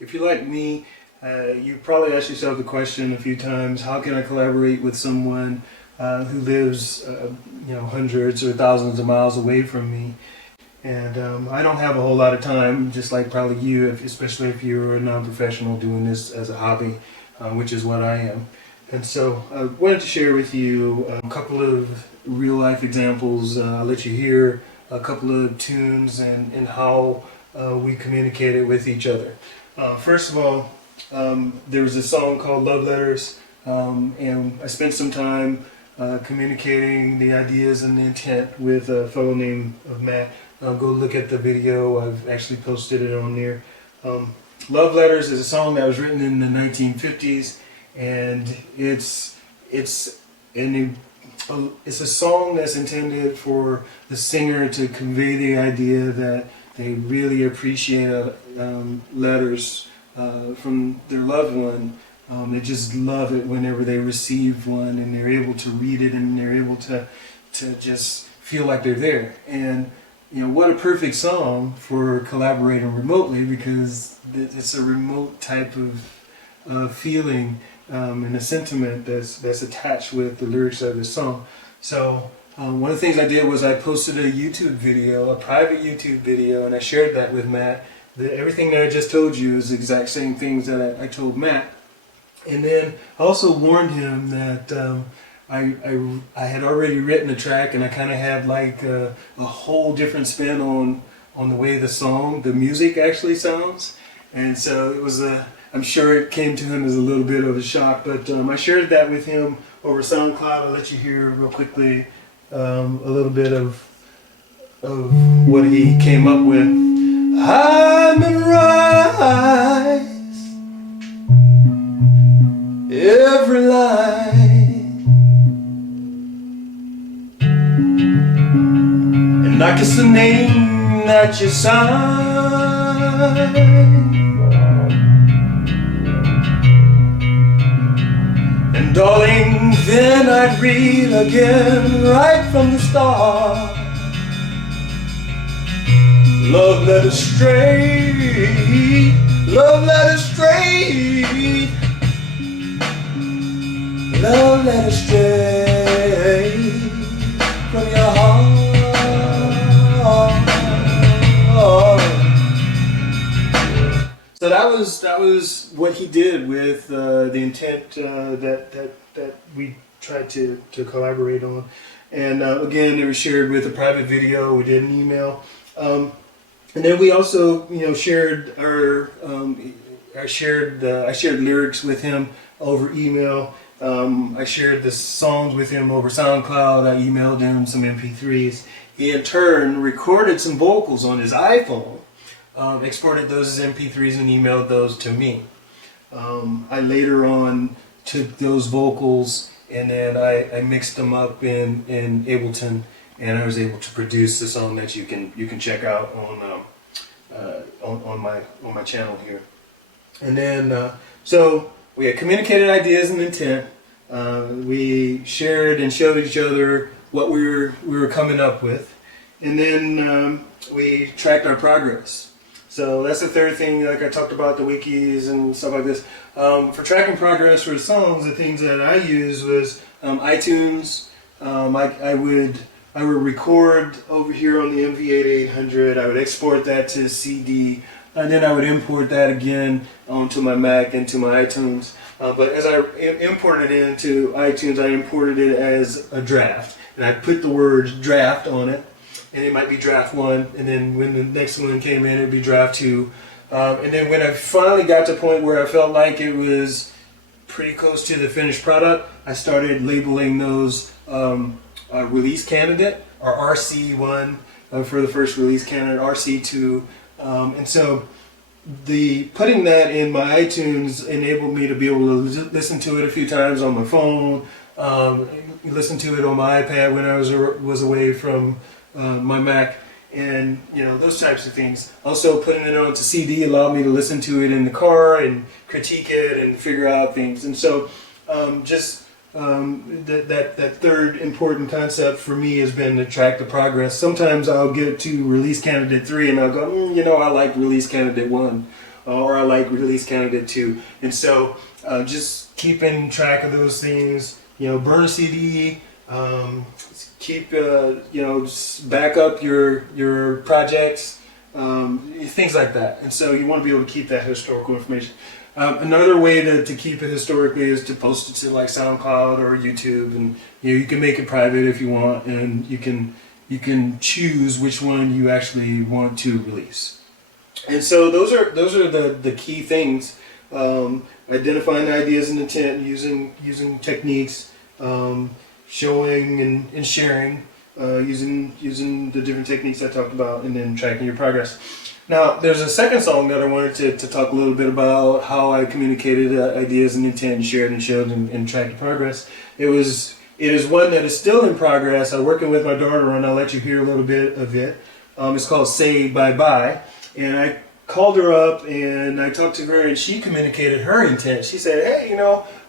If you're like me, you probably asked yourself the question a few times, how can I collaborate with someone who lives hundreds or thousands of miles away from me? And I don't have a whole lot of time, just like probably you, especially if you're a non-professional doing this as a hobby, which is what I am. And so I wanted to share with you a couple of real-life examples. I'll let you hear a couple of tunes and how we communicated with each other. First of all, there was a song called Love Letters, and I spent some time communicating the ideas and the intent with a fellow named Matt. Go look at the video. I've actually posted it on there. Love Letters is a song that was written in the 1950s, and it's a song that's intended for the singer to convey the idea that they really appreciate letters from their loved one. They just love it whenever they receive one, and they're able to read it, and they're able to just feel like they're there. And what a perfect song for collaborating remotely, because it's a remote type of feeling and a sentiment that's attached with the lyrics of the song. So one of the things I did was I posted a YouTube video, a private YouTube video, and I shared that with Matt. Everything that I just told you is the exact same things that I told Matt. And then I also warned him that I had already written a track, and I kind of had like a whole different spin on the way the music actually sounds. And so it was I'm sure it came to him as a little bit of a shock, but I shared that with him over SoundCloud. I'll let you hear real quickly a little bit of what he came up with. I memorize every line, and I kiss the name that you sign, and darling, then I'd read again right from the start. Love letter straight, love letter straight, love letter straight from your heart. So that was what he did with the intent that we tried to collaborate on. And again, they were shared with a private video. We did an email. And then we also, shared I shared lyrics with him over email. I shared the songs with him over SoundCloud. I emailed him some MP3s. He in turn recorded some vocals on his iPhone, exported those as MP3s, and emailed those to me. I later on took those vocals and then I mixed them up in Ableton, and I was able to produce the song that you can check out on my channel here. And then so we had communicated ideas and intent. We shared and showed each other what we were coming up with, and then we tracked our progress. So that's the third thing, like I talked about the wikis and stuff like this. For tracking progress for songs, the things that I used was iTunes. I would record over here on the MV8800. I would export that to CD, and then I would import that again onto my Mac and to my iTunes. But as I imported it into iTunes, I imported it as a draft, and I put the word draft on it, and it might be draft 1, and then when the next one came in, it'd be draft 2. And then when I finally got to the point where I felt like it was pretty close to the finished product, I started labeling those release candidate, or RC1 for the first release candidate, RC2, and so putting that in my iTunes enabled me to be able to listen to it a few times on my phone, listen to it on my iPad when I was away from my Mac, and those types of things. Also, putting it onto CD allowed me to listen to it in the car and critique it and figure out things. And so just that third important concept for me has been to track the progress. Sometimes I'll get to release candidate 3 and I'll go, I like release candidate 1, or I like release candidate 2. And so just keeping track of those things, burn a CD, keep, just back up your projects, things like that. And so you want to be able to keep that historical information. Another way to keep it historically is to post it to like SoundCloud or YouTube, and you can make it private if you want, and you can choose which one you actually want to release. And so those are the key things. Identifying ideas and intent, using techniques, showing and sharing, using the different techniques I talked about, and then tracking your progress. Now, there's a second song that I wanted to talk a little bit about how I communicated ideas and intent, and shared and showed and tracked the progress. It is one that is still in progress. I'm working with my daughter, and I'll let you hear a little bit of it. It's called Say Bye Bye, and I called her up and I talked to her, and she communicated her intent. She said, hey,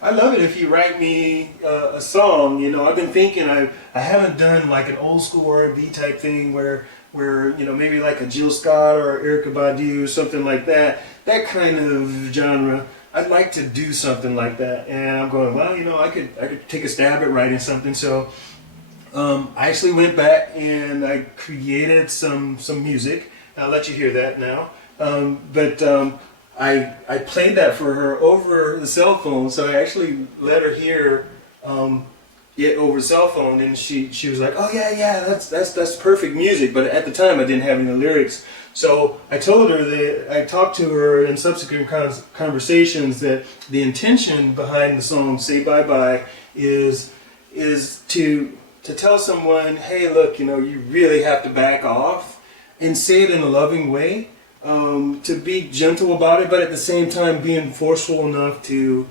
I love it if you write me a song. I've been thinking I haven't done like an old school R&B type thing where maybe like a Jill Scott or Erykah Badu, something like that kind of genre. I'd like to do something like that. And I'm going, well, I could take a stab at writing something. So I actually went back and I created some music. I'll let you hear that now. I played that for her over the cell phone, so I actually let her hear it over the cell phone, and she was like, oh yeah, that's perfect music. But at the time I didn't have any lyrics, so I told her that I talked to her in subsequent conversations that the intention behind the song "Say Bye Bye" is to tell someone, hey, look, you really have to back off and say it in a loving way. To be gentle about it, but at the same time being forceful enough to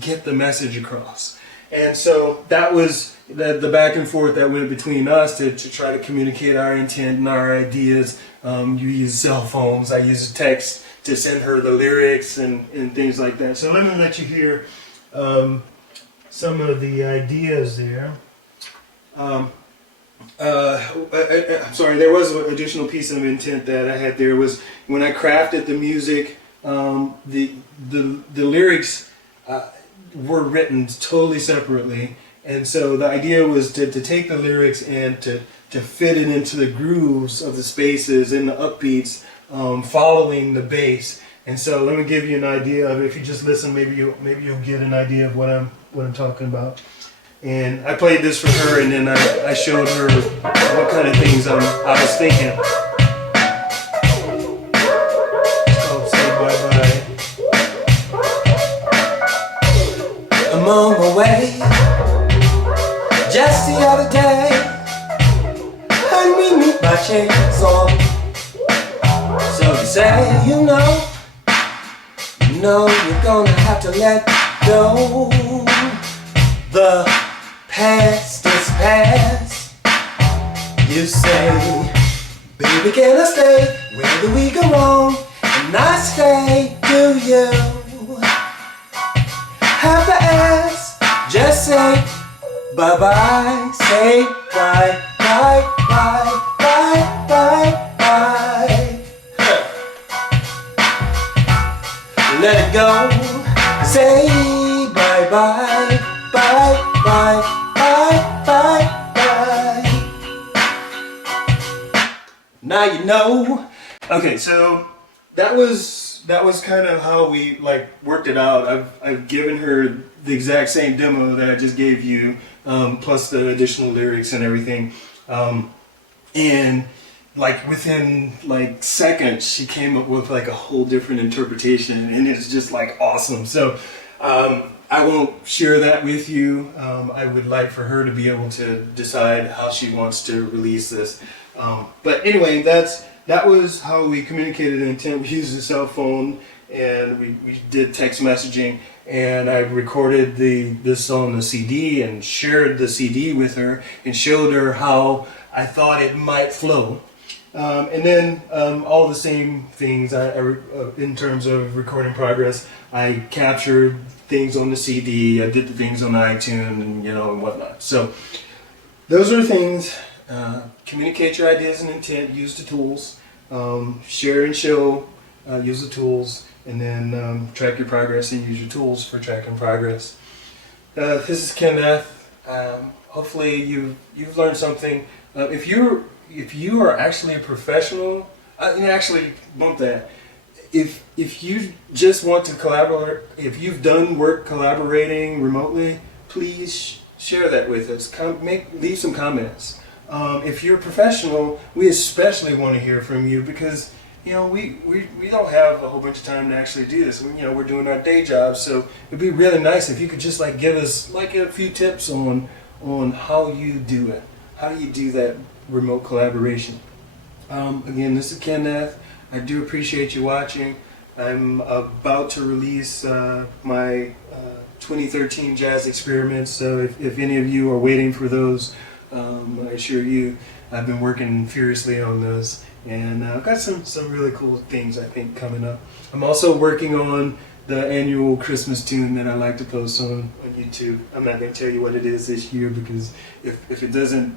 get the message across. And so that was the back and forth that went between us to try to communicate our intent and our ideas. You use cell phones, I use text to send her the lyrics and things like that. So let me let you hear some of the ideas there. I'm sorry, there was an additional piece of intent that I had there was when I crafted the music, the lyrics were written totally separately, and so the idea was to take the lyrics and to fit it into the grooves of the spaces and the upbeats, following the bass. And so let me give you an idea of it. If you just listen, maybe you'll get an idea of what I'm talking about. And I played this for her, and then I showed her what kind of things I was thinking. Oh, say bye-bye. I'm on my way. Just the other day, and we meet my chainsaw. So you say, you know you're gonna have to let go. The past is past. You say, baby, can I stay? Where do we go wrong? And I say, do you have to ask? Just say bye-bye. Say bye, bye, bye, bye, bye, bye. Let it go. Say bye-bye. Bye, bye, bye, bye, bye. Now you know. Okay, so that was kind of how we worked it out. I've given her the exact same demo that I just gave you, plus the additional lyrics and everything. And within seconds, she came up with a whole different interpretation, and it's just awesome. So I won't share that with you. I would like for her to be able to decide how she wants to release this. But anyway, that was how we communicated intent. We used a cell phone, and we did text messaging, and I recorded this on the CD and shared the CD with her and showed her how I thought it might flow. And then all the same things in terms of recording progress. I captured things on the CD. I did the things on iTunes and and whatnot. So those are the things. Communicate your ideas and intent. Use the tools. Share and show. Use the tools, and then track your progress and use your tools for tracking progress. This is Kenneth. Hopefully you've learned something. If you are actually a professional, actually bump that. If you just want to collaborate, if you've done work collaborating remotely, please share that with us. Leave some comments. If you're a professional, we especially want to hear from you because we don't have a whole bunch of time to actually do this. We're doing our day jobs, so it'd be really nice if you could just give us a few tips on how you do it. How do you do that remote collaboration? Again, this is Kenneth. I do appreciate you watching. I'm about to release my 2013 jazz experiments, so if any of you are waiting for those, I assure you I've been working furiously on those, and I've got some really cool things I think coming up. I'm also working on the annual Christmas tune that I like to post on YouTube. I'm not going to tell you what it is this year because if it doesn't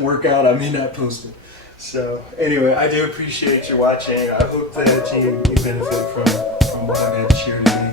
work out, I may not post it. So anyway, I do appreciate you watching. I hope that you benefit from what I've had to share today.